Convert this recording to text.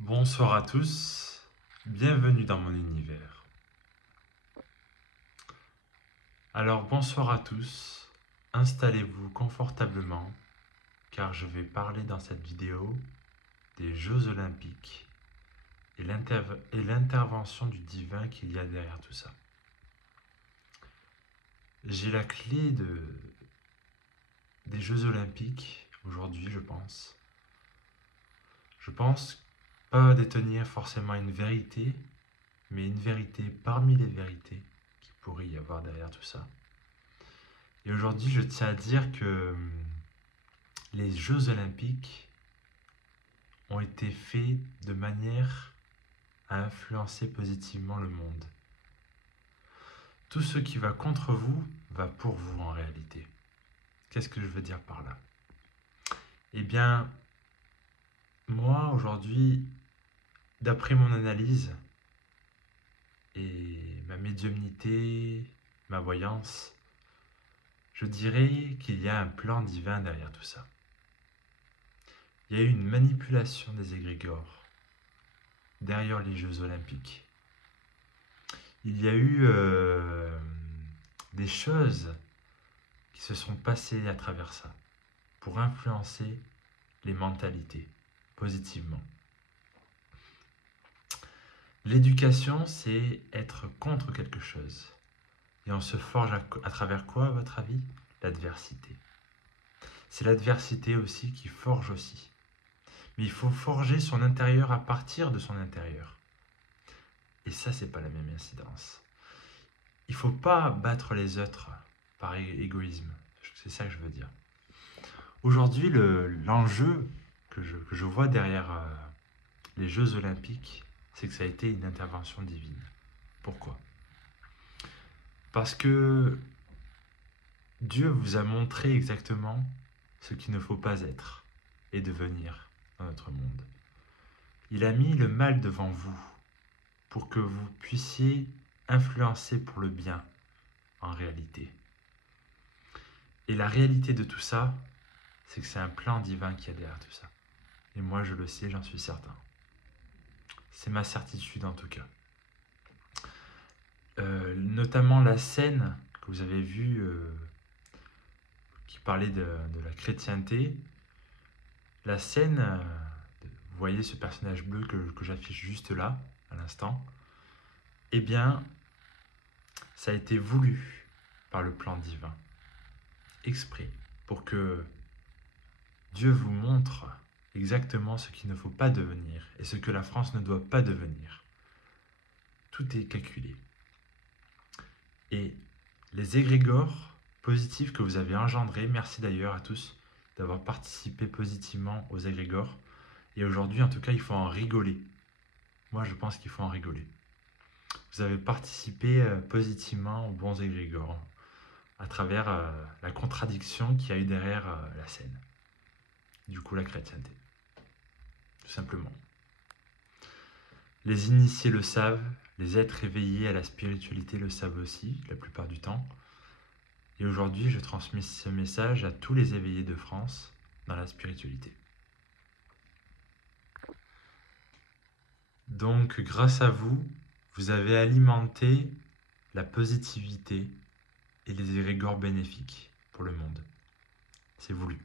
Bonsoir à tous, bienvenue dans mon univers. Alors bonsoir à tous, installez-vous confortablement car je vais parler dans cette vidéo des Jeux Olympiques et l'intervention du divin qu'il y a derrière tout ça. J'ai la clé des Jeux Olympiques aujourd'hui, je pense. Je pense pas détenir forcément une vérité, mais une vérité parmi les vérités qu'il pourrait y avoir derrière tout ça. Et aujourd'hui, je tiens à dire que les Jeux Olympiques ont été faits de manière à influencer positivement le monde. Tout ce qui va contre vous va pour vous en réalité. Qu'est-ce que je veux dire par là? Eh bien, moi aujourd'hui, d'après mon analyse et ma médiumnité, ma voyance, je dirais qu'il y a un plan divin derrière tout ça. Il y a eu une manipulation des égrégores derrière les Jeux Olympiques. Il y a eu des choses qui se sont passées à travers ça pour influencer les mentalités positivement. L'éducation, c'est être contre quelque chose. Et on se forge à travers quoi, à votre avis? L'adversité. C'est l'adversité aussi qui forge aussi. Mais il faut forger son intérieur à partir de son intérieur. Et ça, c'est pas la même incidence. Il faut pas battre les autres par égoïsme. C'est ça que je veux dire. Aujourd'hui, l'enjeu que je vois derrière les Jeux Olympiques, c'est que ça a été une intervention divine. Pourquoi? Parce que Dieu vous a montré exactement ce qu'il ne faut pas être et devenir dans notre monde. Il a mis le mal devant vous pour que vous puissiez influencer pour le bien en réalité. Et la réalité de tout ça, c'est que c'est un plan divin qui est derrière tout ça. Et moi je le sais, j'en suis certain. C'est ma certitude en tout cas. Notamment la scène que vous avez vue qui parlait de la chrétienté. La scène, vous voyez ce personnage bleu que j'affiche juste là, à l'instant. Eh bien, ça a été voulu par le plan divin, exprès, pour que Dieu vous montre exactement ce qu'il ne faut pas devenir et ce que la France ne doit pas devenir. Tout est calculé. Et les égrégores positifs que vous avez engendrés, merci d'ailleurs à tous d'avoir participé positivement aux égrégores. Et aujourd'hui, en tout cas, il faut en rigoler. Moi, je pense qu'il faut en rigoler. Vous avez participé positivement aux bons égrégores à travers la contradiction qu'il y a eu derrière la scène. Du coup, la chrétienté. Tout simplement. Les initiés le savent, les êtres éveillés à la spiritualité le savent aussi, la plupart du temps. Et aujourd'hui, je transmets ce message à tous les éveillés de France dans la spiritualité. Donc, grâce à vous, vous avez alimenté la positivité et les égrégores bénéfiques pour le monde. C'est voulu.